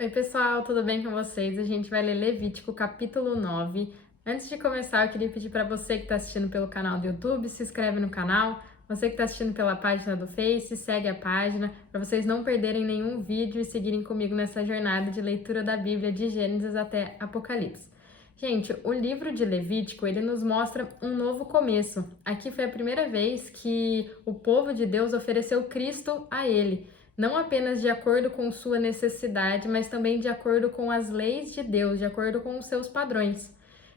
Oi, pessoal, tudo bem com vocês? A gente vai ler Levítico capítulo 9. Antes de começar, eu queria pedir para você que está assistindo pelo canal do YouTube, se inscreve no canal. Você que está assistindo pela página do Face, segue a página, para vocês não perderem nenhum vídeo e seguirem comigo nessa jornada de leitura da Bíblia de Gênesis até Apocalipse. Gente, o livro de Levítico, ele nos mostra um novo começo. Aqui foi a primeira vez que o povo de Deus ofereceu Cristo a ele. Não apenas de acordo com sua necessidade, mas também de acordo com as leis de Deus, de acordo com os seus padrões.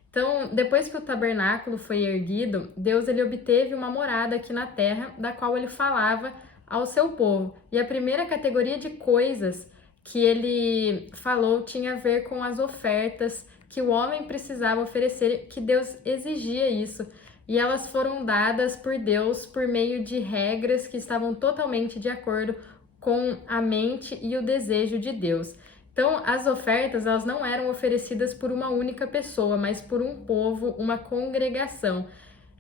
Então, depois que o tabernáculo foi erguido, Deus ele obteve uma morada aqui na terra, da qual ele falava ao seu povo. E a primeira categoria de coisas que ele falou tinha a ver com as ofertas que o homem precisava oferecer, que Deus exigia isso. E elas foram dadas por Deus por meio de regras que estavam totalmente de acordo com a mente e o desejo de Deus. Então, as ofertas, elas não eram oferecidas por uma única pessoa, mas por um povo, uma congregação.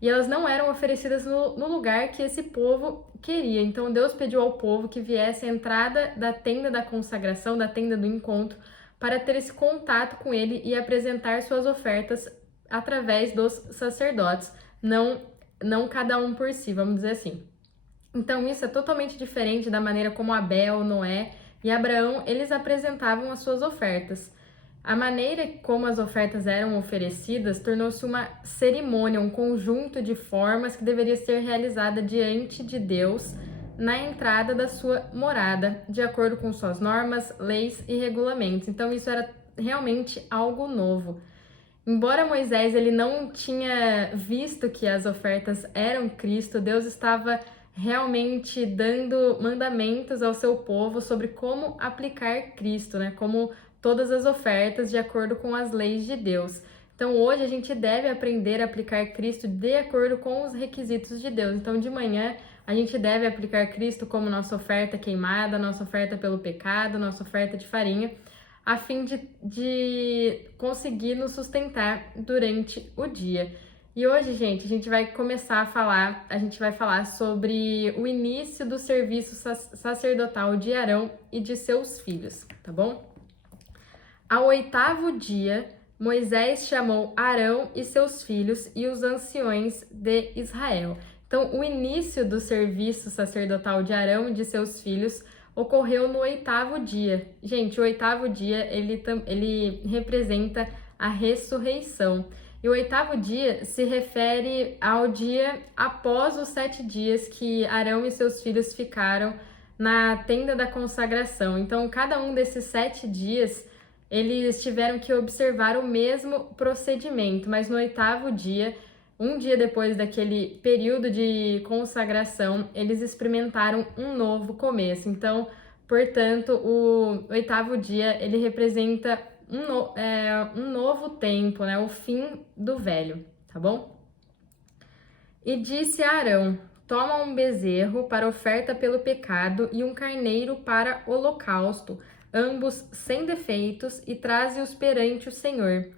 E elas não eram oferecidas no lugar que esse povo queria. Então, Deus pediu ao povo que viesse à entrada da tenda da consagração, da tenda do encontro, para ter esse contato com ele e apresentar suas ofertas através dos sacerdotes, não cada um por si, vamos dizer assim. Então, isso é totalmente diferente da maneira como Abel, Noé e Abraão, eles apresentavam as suas ofertas. A maneira como as ofertas eram oferecidas tornou-se uma cerimônia, um conjunto de formas que deveria ser realizada diante de Deus na entrada da sua morada, de acordo com suas normas, leis e regulamentos. Então, isso era realmente algo novo. Embora Moisés ele não tinha visto que as ofertas eram Cristo, Deus estava realmente dando mandamentos ao seu povo sobre como aplicar Cristo, né? Como todas as ofertas de acordo com as leis de Deus. Então hoje a gente deve aprender a aplicar Cristo de acordo com os requisitos de Deus. Então de manhã a gente deve aplicar Cristo como nossa oferta queimada, nossa oferta pelo pecado, nossa oferta de farinha, a fim de conseguir nos sustentar durante o dia. E hoje, gente, a gente vai falar sobre o início do serviço sacerdotal de Arão e de seus filhos, tá bom? Ao 8º dia, Moisés chamou Arão e seus filhos e os anciões de Israel. Então, o início do serviço sacerdotal de Arão e de seus filhos ocorreu no 8º dia. Gente, o 8º dia, ele representa a ressurreição. E o 8º dia se refere ao dia após os 7 dias que Arão e seus filhos ficaram na tenda da consagração. Então, cada um desses 7 dias, eles tiveram que observar o mesmo procedimento, mas no 8º dia, um dia depois daquele período de consagração, eles experimentaram um novo começo. Então, portanto, o 8º dia, ele representa um novo tempo, né? O fim do velho, tá bom? E disse a Arão: toma um bezerro para oferta pelo pecado e um carneiro para holocausto, ambos sem defeitos, e traze-os perante o Senhor.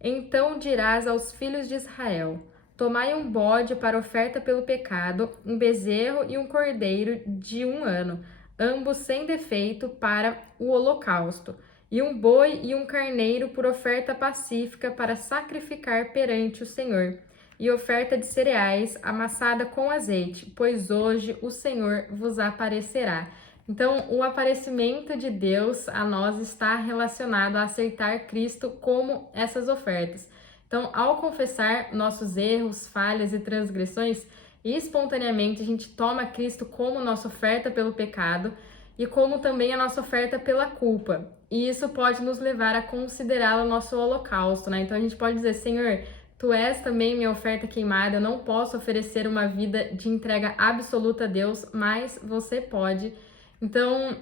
Então dirás aos filhos de Israel: tomai um bode para oferta pelo pecado, um bezerro e um cordeiro de 1 ano, ambos sem defeito, para o holocausto, e um boi e um carneiro por oferta pacífica para sacrificar perante o Senhor, e oferta de cereais amassada com azeite, pois hoje o Senhor vos aparecerá. Então, o aparecimento de Deus a nós está relacionado a aceitar Cristo como essas ofertas. Então, ao confessar nossos erros, falhas e transgressões, espontaneamente a gente toma Cristo como nossa oferta pelo pecado e como também a nossa oferta pela culpa. E isso pode nos levar a considerá-lo nosso holocausto, né? Então a gente pode dizer: Senhor, Tu és também minha oferta queimada, eu não posso oferecer uma vida de entrega absoluta a Deus, mas Você pode. Então,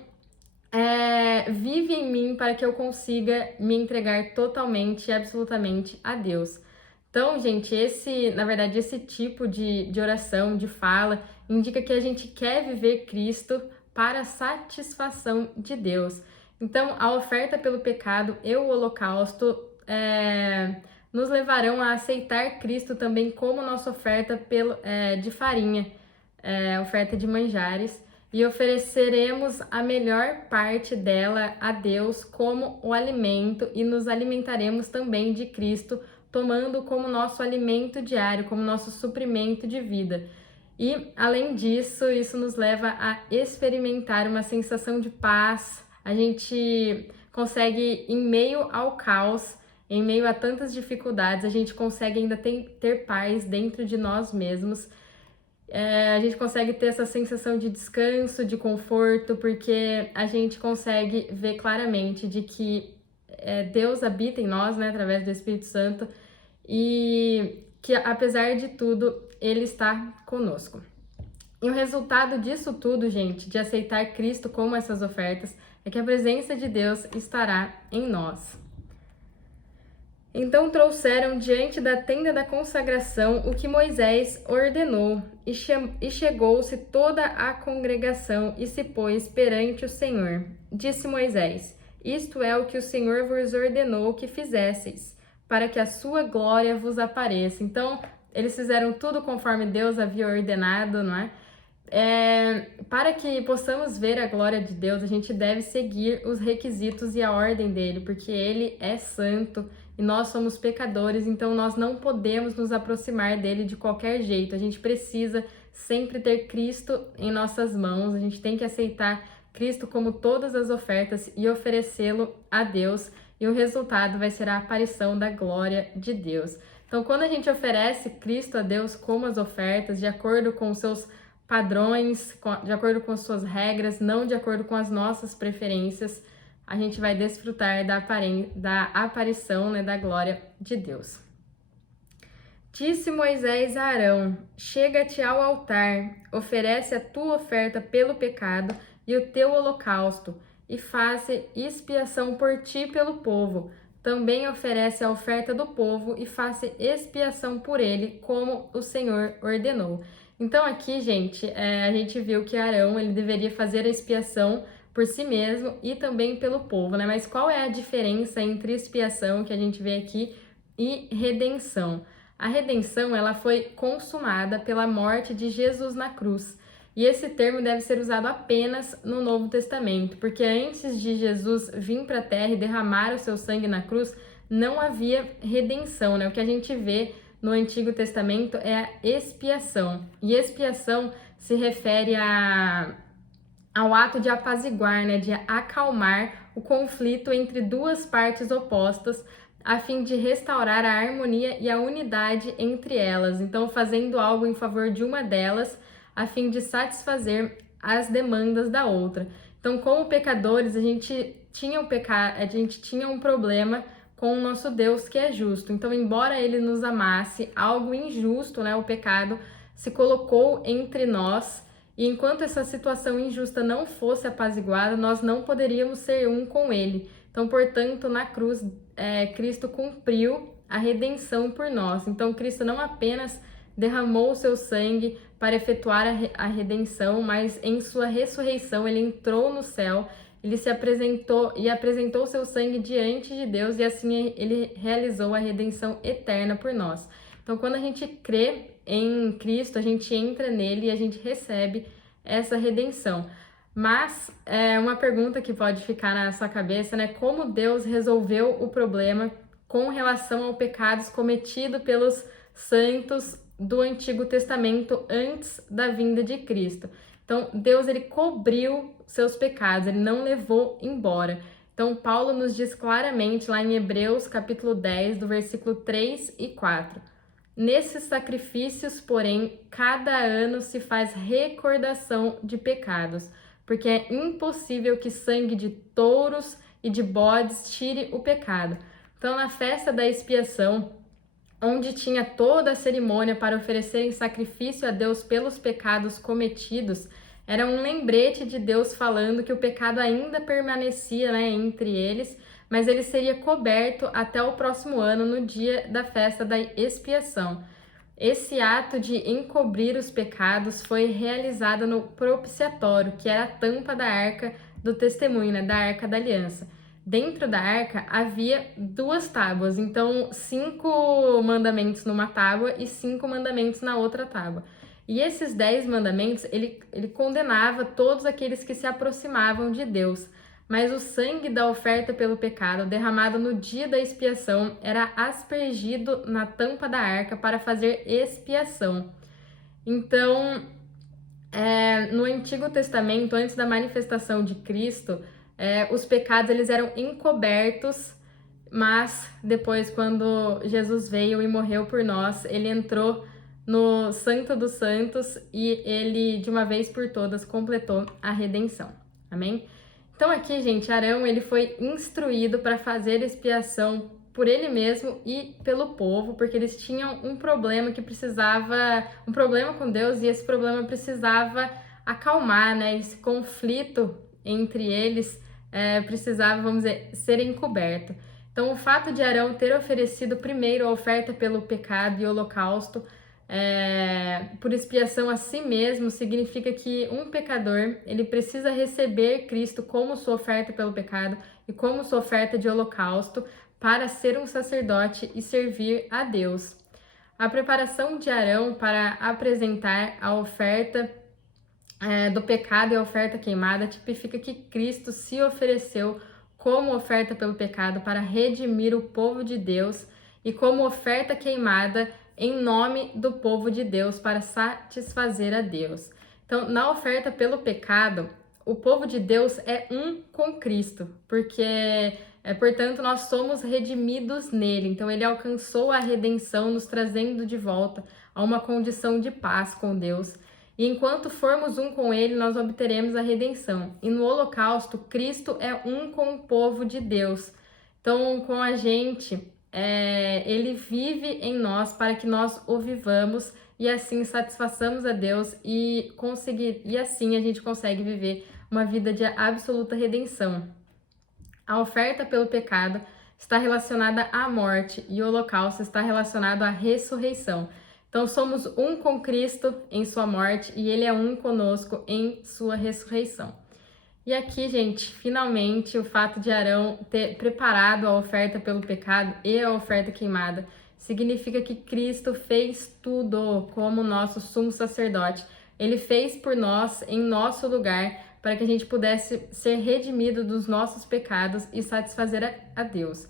vive em mim para que eu consiga me entregar totalmente e absolutamente a Deus. Então, gente, esse tipo de oração, de fala, indica que a gente quer viver Cristo para a satisfação de Deus. Então, a oferta pelo pecado e o holocausto nos levarão a aceitar Cristo também como nossa oferta de farinha, oferta de manjares. e ofereceremos a melhor parte dela a Deus como o alimento e nos alimentaremos também de Cristo, tomando como nosso alimento diário, como nosso suprimento de vida. E, além disso, isso nos leva a experimentar uma sensação de paz. A gente consegue, em meio ao caos, em meio a tantas dificuldades, a gente consegue ainda ter paz dentro de nós mesmos. A gente consegue ter essa sensação de descanso, de conforto, porque a gente consegue ver claramente de que Deus habita em nós, né, através do Espírito Santo, e que, apesar de tudo, Ele está conosco. E o resultado disso tudo, gente, de aceitar Cristo como essas ofertas, é que a presença de Deus estará em nós. Então trouxeram diante da tenda da consagração o que Moisés ordenou, e chegou-se toda a congregação e se pôs perante o Senhor. Disse Moisés: Isto é o que o Senhor vos ordenou que fizesseis, para que a sua glória vos apareça. Então, eles fizeram tudo conforme Deus havia ordenado, não é? Para que possamos ver a glória de Deus, a gente deve seguir os requisitos e a ordem dele, porque ele é santo e nós somos pecadores, então nós não podemos nos aproximar dele de qualquer jeito. A gente precisa sempre ter Cristo em nossas mãos, a gente tem que aceitar Cristo como todas as ofertas e oferecê-lo a Deus, e o resultado vai ser a aparição da glória de Deus. Então, quando a gente oferece Cristo a Deus como as ofertas, de acordo com os seus padrões, de acordo com as suas regras, não de acordo com as nossas preferências, a gente vai desfrutar da aparição, né, da glória de Deus. Disse Moisés a Arão: Chega-te ao altar, oferece a tua oferta pelo pecado e o teu holocausto, e faze expiação por ti e pelo povo. Também oferece a oferta do povo e faça expiação por ele, como o Senhor ordenou. Então aqui, gente, a gente viu que Arão ele deveria fazer a expiação por si mesmo e também pelo povo, né? Mas qual é a diferença entre expiação, que a gente vê aqui, e redenção? A redenção, ela foi consumada pela morte de Jesus na cruz. E esse termo deve ser usado apenas no Novo Testamento, porque antes de Jesus vir para a terra e derramar o seu sangue na cruz, não havia redenção, né? O que a gente vê no Antigo Testamento é a expiação. E expiação se refere ao ato de apaziguar, né? De acalmar o conflito entre duas partes opostas, a fim de restaurar a harmonia e a unidade entre elas. Então, fazendo algo em favor de uma delas, a fim de satisfazer as demandas da outra. Então, como pecadores, a gente tinha um problema com o nosso Deus, que é justo. Então, embora ele nos amasse, algo injusto, né, o pecado, se colocou entre nós, e enquanto essa situação injusta não fosse apaziguada, nós não poderíamos ser um com ele. Então, portanto, na cruz, Cristo cumpriu a redenção por nós. Então, Cristo não apenas derramou o seu sangue para efetuar a redenção, mas em sua ressurreição ele entrou no céu, ele se apresentou e apresentou seu sangue diante de Deus, e assim ele realizou a redenção eterna por nós. Então, quando a gente crê em Cristo, a gente entra nele e a gente recebe essa redenção. Mas uma pergunta que pode ficar na sua cabeça, né? Como Deus resolveu o problema com relação ao pecados cometido pelos santos do Antigo Testamento antes da vinda de Cristo? Então, Deus ele cobriu seus pecados, ele não levou embora. Então, Paulo nos diz claramente lá em Hebreus, capítulo 10, do versículo 3 e 4. Nesses sacrifícios, porém, cada ano se faz recordação de pecados, porque é impossível que sangue de touros e de bodes tire o pecado. Então, na festa da expiação, onde tinha toda a cerimônia para oferecerem sacrifício a Deus pelos pecados cometidos, era um lembrete de Deus falando que o pecado ainda permanecia, né, entre eles, mas ele seria coberto até o próximo ano, no dia da festa da expiação. Esse ato de encobrir os pecados foi realizado no propiciatório, que era a tampa da arca do testemunho, né, da arca da aliança. Dentro da arca havia 2 tábuas, então 5 mandamentos numa tábua e 5 mandamentos na outra tábua. E esses 10 mandamentos, ele condenava todos aqueles que se aproximavam de Deus. Mas o sangue da oferta pelo pecado, derramado no dia da expiação, era aspergido na tampa da arca para fazer expiação. Então, no Antigo Testamento, antes da manifestação de Cristo, os pecados eles eram encobertos, mas depois, quando Jesus veio e morreu por nós, ele entrou no Santo dos Santos e ele, de uma vez por todas, completou a redenção. Amém? Então aqui, gente, Arão ele foi instruído para fazer expiação por ele mesmo e pelo povo, porque eles tinham um problema um problema com Deus, e esse problema precisava acalmar, né? Esse conflito entre eles precisava, vamos dizer, ser encoberto. Então o fato de Arão ter oferecido primeiro a oferta pelo pecado e holocausto por expiação a si mesmo significa que um pecador ele precisa receber Cristo como sua oferta pelo pecado e como sua oferta de holocausto para ser um sacerdote e servir a Deus. A preparação de Arão para apresentar a oferta do pecado e a oferta queimada tipifica que Cristo se ofereceu como oferta pelo pecado para redimir o povo de Deus e como oferta queimada em nome do povo de Deus para satisfazer a Deus. Então, na oferta pelo pecado, o povo de Deus é um com Cristo, porque, portanto, nós somos redimidos nele. Então, ele alcançou a redenção, nos trazendo de volta a uma condição de paz com Deus. E enquanto formos um com ele, nós obteremos a redenção. E no holocausto, Cristo é um com o povo de Deus. Então, com a gente, ele vive em nós para que nós o vivamos e assim satisfaçamos a Deus e assim a gente consegue viver uma vida de absoluta redenção. A oferta pelo pecado está relacionada à morte e o holocausto está relacionado à ressurreição. Então somos um com Cristo em sua morte e ele é um conosco em sua ressurreição. E aqui, gente, finalmente o fato de Arão ter preparado a oferta pelo pecado e a oferta queimada significa que Cristo fez tudo como nosso sumo sacerdote. Ele fez por nós em nosso lugar para que a gente pudesse ser redimido dos nossos pecados e satisfazer a Deus.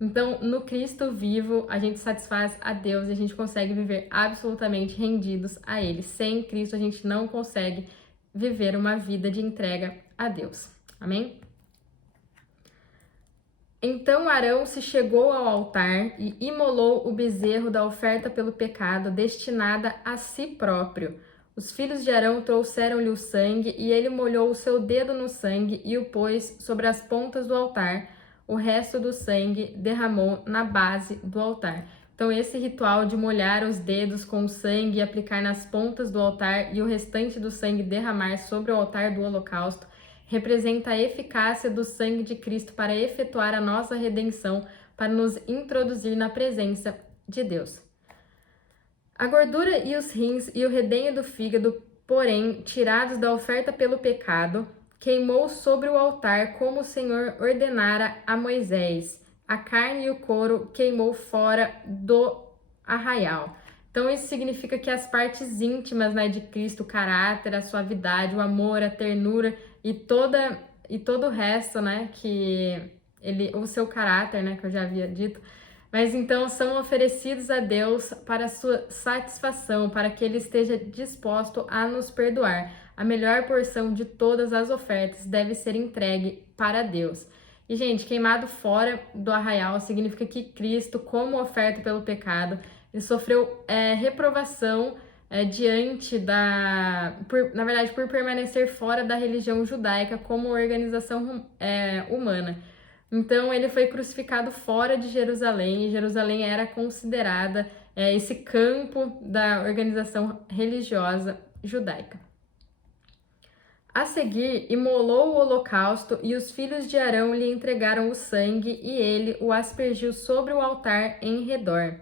Então, no Cristo vivo, a gente satisfaz a Deus e a gente consegue viver absolutamente rendidos a Ele. Sem Cristo, a gente não consegue viver uma vida de entrega a Deus. Amém? Então Arão se chegou ao altar e imolou o bezerro da oferta pelo pecado, destinada a si próprio. Os filhos de Arão trouxeram-lhe o sangue, e ele molhou o seu dedo no sangue e o pôs sobre as pontas do altar. O resto do sangue derramou na base do altar. Então, esse ritual de molhar os dedos com o sangue e aplicar nas pontas do altar e o restante do sangue derramar sobre o altar do holocausto representa a eficácia do sangue de Cristo para efetuar a nossa redenção, para nos introduzir na presença de Deus. A gordura e os rins e o redenho do fígado, porém, tirados da oferta pelo pecado, queimou sobre o altar como o Senhor ordenara a Moisés. A carne e o couro queimou fora do arraial. Então isso significa que as partes íntimas, né, de Cristo, o caráter, a suavidade, o amor, a ternura e todo o resto, né, o seu caráter, né, que eu já havia dito, mas então são oferecidos a Deus para a sua satisfação, para que ele esteja disposto a nos perdoar. A melhor porção de todas as ofertas deve ser entregue para Deus. E, gente, queimado fora do arraial significa que Cristo, como oferta pelo pecado, ele sofreu reprovação por permanecer fora da religião judaica como organização humana. Então, ele foi crucificado fora de Jerusalém, e Jerusalém era considerada esse campo da organização religiosa judaica. A seguir, imolou o holocausto, e os filhos de Arão lhe entregaram o sangue, e ele o aspergiu sobre o altar em redor.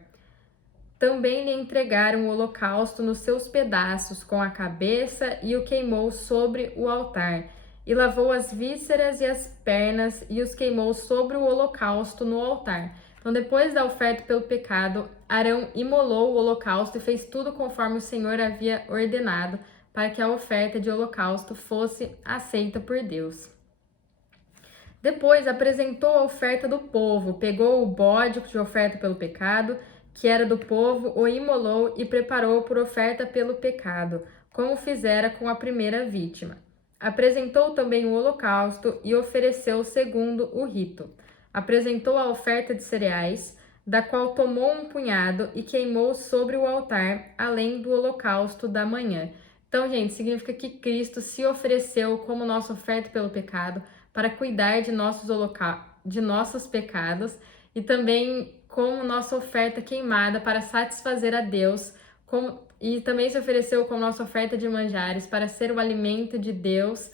Também lhe entregaram o holocausto nos seus pedaços, com a cabeça, e o queimou sobre o altar. E lavou as vísceras e as pernas, e os queimou sobre o holocausto no altar. Então, depois da oferta pelo pecado, Arão imolou o holocausto e fez tudo conforme o Senhor havia ordenado, para que a oferta de holocausto fosse aceita por Deus. Depois apresentou a oferta do povo, pegou o bode de oferta pelo pecado, que era do povo, o imolou e preparou por oferta pelo pecado, como fizera com a primeira vítima. Apresentou também o holocausto e ofereceu segundo o rito. Apresentou a oferta de cereais, da qual tomou um punhado e queimou sobre o altar, além do holocausto da manhã. Então, gente, significa que Cristo se ofereceu como nossa oferta pelo pecado, para cuidar de nossos pecados e também como nossa oferta queimada para satisfazer a Deus, e também se ofereceu como nossa oferta de manjares para ser o alimento de Deus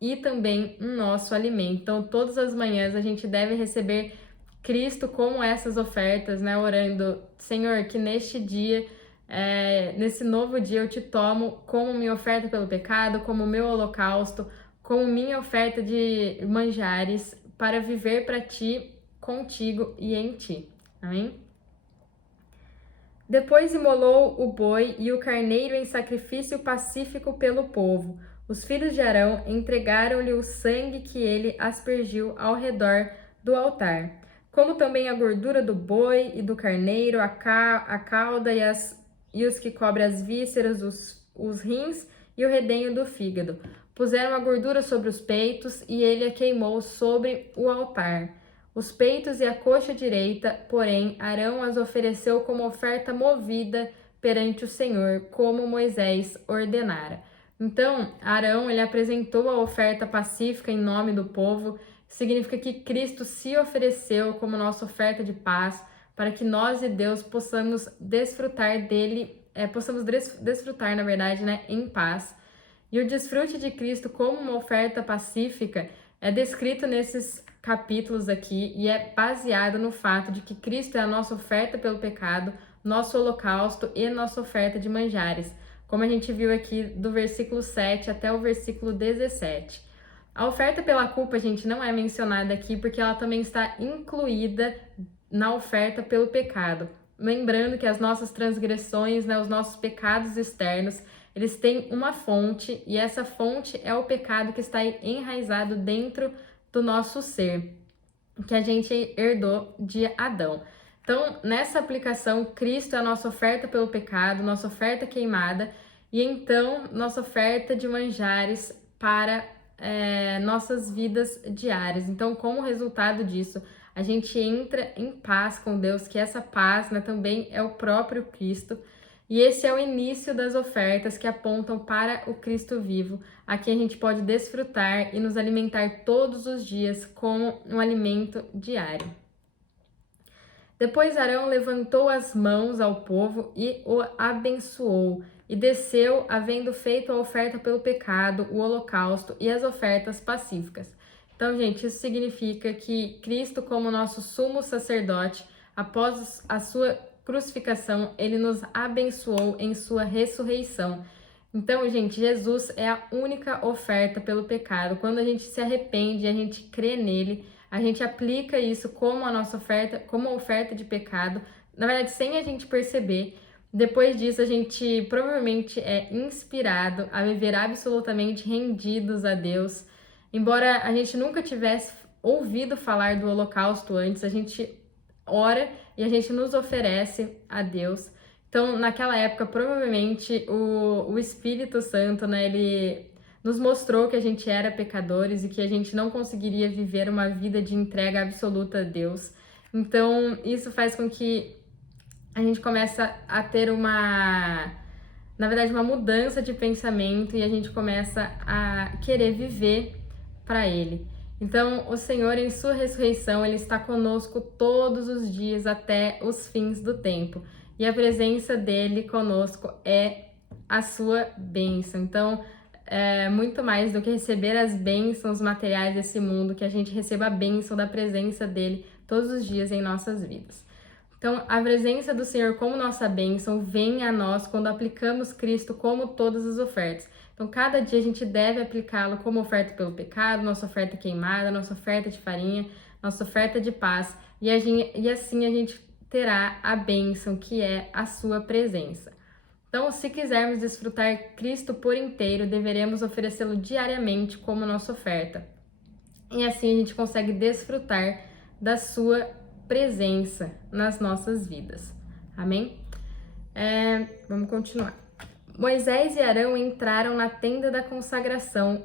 e também um nosso alimento. Então, todas as manhãs a gente deve receber Cristo como essas ofertas, né? Orando, Senhor, que neste dia, nesse novo dia eu te tomo como minha oferta pelo pecado, como meu holocausto, como minha oferta de manjares para viver para ti, contigo e em ti. Amém? Depois imolou o boi e o carneiro em sacrifício pacífico pelo povo. Os filhos de Arão entregaram-lhe o sangue que ele aspergiu ao redor do altar, como também a gordura do boi e do carneiro, a cauda e os que cobrem as vísceras, os rins e o redenho do fígado. Puseram a gordura sobre os peitos e ele a queimou sobre o altar. Os peitos e a coxa direita, porém, Arão as ofereceu como oferta movida perante o Senhor, como Moisés ordenara. Então, Arão, ele apresentou a oferta pacífica em nome do povo, significa que Cristo se ofereceu como nossa oferta de paz, para que nós e Deus possamos desfrutar dele, desfrutar, na verdade, né, em paz. E o desfrute de Cristo como uma oferta pacífica é descrito nesses capítulos aqui e é baseado no fato de que Cristo é a nossa oferta pelo pecado, nosso holocausto e nossa oferta de manjares, como a gente viu aqui do versículo 7 até o versículo 17. A oferta pela culpa, gente, não é mencionada aqui porque ela também está incluída na oferta pelo pecado. Lembrando que as nossas transgressões, né, os nossos pecados externos, eles têm uma fonte e essa fonte é o pecado que está enraizado dentro do nosso ser, que a gente herdou de Adão. Então, nessa aplicação, Cristo é a nossa oferta pelo pecado, nossa oferta queimada, e então nossa oferta de manjares para nossas vidas diárias. Então, como resultado disso, a gente entra em paz com Deus, que essa paz, né, também é o próprio Cristo. E esse é o início das ofertas que apontam para o Cristo vivo. Aqui a gente pode desfrutar e nos alimentar todos os dias como um alimento diário. Depois Arão levantou as mãos ao povo e o abençoou, e desceu, havendo feito a oferta pelo pecado, o holocausto e as ofertas pacíficas. Então, gente, isso significa que Cristo, como nosso sumo sacerdote, após a sua crucificação, ele nos abençoou em sua ressurreição. Então, gente, Jesus é a única oferta pelo pecado. Quando a gente se arrepende, a gente crê nele, a gente aplica isso como a nossa oferta, como oferta de pecado, na verdade, sem a gente perceber. Depois disso, a gente provavelmente é inspirado a viver absolutamente rendidos a Deus. Embora a gente nunca tivesse ouvido falar do holocausto antes, a gente ora e a gente nos oferece a Deus. Então, naquela época, provavelmente o Espírito Santo, né, ele nos mostrou que a gente era pecadores e que a gente não conseguiria viver uma vida de entrega absoluta a Deus. Então, isso faz com que a gente comece a ter uma mudança de pensamento e a gente começa a querer viver para Ele. Então, o Senhor, em sua ressurreição, Ele está conosco todos os dias até os fins do tempo. E a presença dEle conosco é a sua bênção. Então, é muito mais do que receber as bênçãos materiais desse mundo, que a gente receba a bênção da presença dEle todos os dias em nossas vidas. Então, a presença do Senhor como nossa bênção vem a nós quando aplicamos Cristo como todas as ofertas. Então, cada dia a gente deve aplicá-lo como oferta pelo pecado, nossa oferta queimada, nossa oferta de farinha, nossa oferta de paz, e assim a gente terá a bênção que é a sua presença. Então, se quisermos desfrutar Cristo por inteiro, deveremos oferecê-lo diariamente como nossa oferta. E assim a gente consegue desfrutar da sua presença nas nossas vidas. Amém? Vamos continuar. Moisés e Arão entraram na tenda da consagração.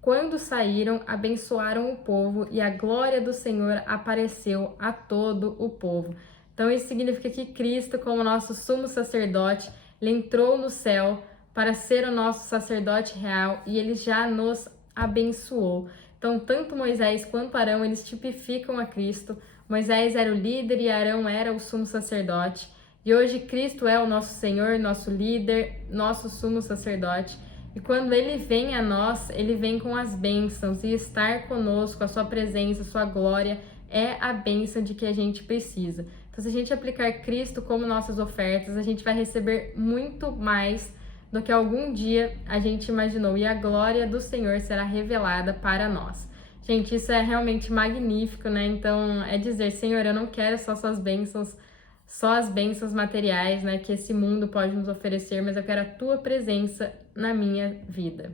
Quando saíram, abençoaram o povo e a glória do Senhor apareceu a todo o povo. Então, isso significa que Cristo, como nosso sumo sacerdote, ele entrou no céu para ser o nosso sacerdote real e ele já nos abençoou. Então, tanto Moisés quanto Arão, eles tipificam a Cristo. Moisés era o líder e Arão era o sumo sacerdote. E hoje Cristo é o nosso Senhor, nosso líder, nosso sumo sacerdote. E quando ele vem a nós, ele vem com as bênçãos, e estar conosco, a sua presença, a sua glória, é a bênção de que a gente precisa. Então, se a gente aplicar Cristo como nossas ofertas, a gente vai receber muito mais do que algum dia a gente imaginou, e a glória do Senhor será revelada para nós. Gente, isso é realmente magnífico, né? Então, é dizer, Senhor, eu não quero só as bênçãos materiais, né, que esse mundo pode nos oferecer, mas eu quero a tua presença na minha vida.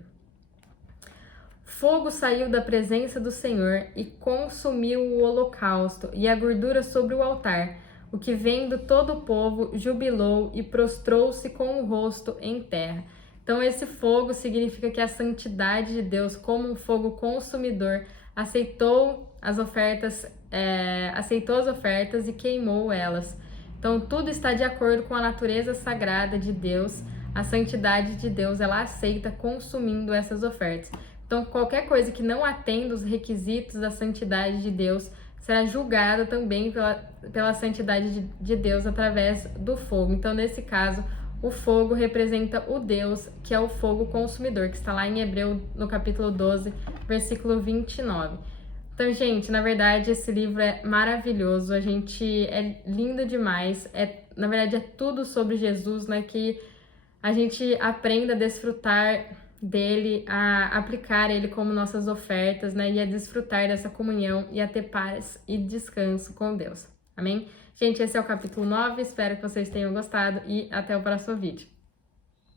Fogo saiu da presença do Senhor e consumiu o holocausto e a gordura sobre o altar. O que vendo todo o povo jubilou e prostrou-se com o rosto em terra. Então, esse fogo significa que a santidade de Deus, como um fogo consumidor, aceitou as ofertas e queimou elas. Então, tudo está de acordo com a natureza sagrada de Deus. A santidade de Deus, ela aceita consumindo essas ofertas. Então, qualquer coisa que não atenda os requisitos da santidade de Deus será julgada também pela santidade de Deus através do fogo. Então, nesse caso, o fogo representa o Deus, que é o fogo consumidor, que está lá em Hebreu, no capítulo 12, versículo 29. Então, gente, na verdade, esse livro é maravilhoso, é lindo demais, na verdade, é tudo sobre Jesus, né, que a gente aprenda a desfrutar dele, a aplicar ele como nossas ofertas, né, e a desfrutar dessa comunhão e a ter paz e descanso com Deus. Amém? Gente, esse é o capítulo 9, espero que vocês tenham gostado e até o próximo vídeo.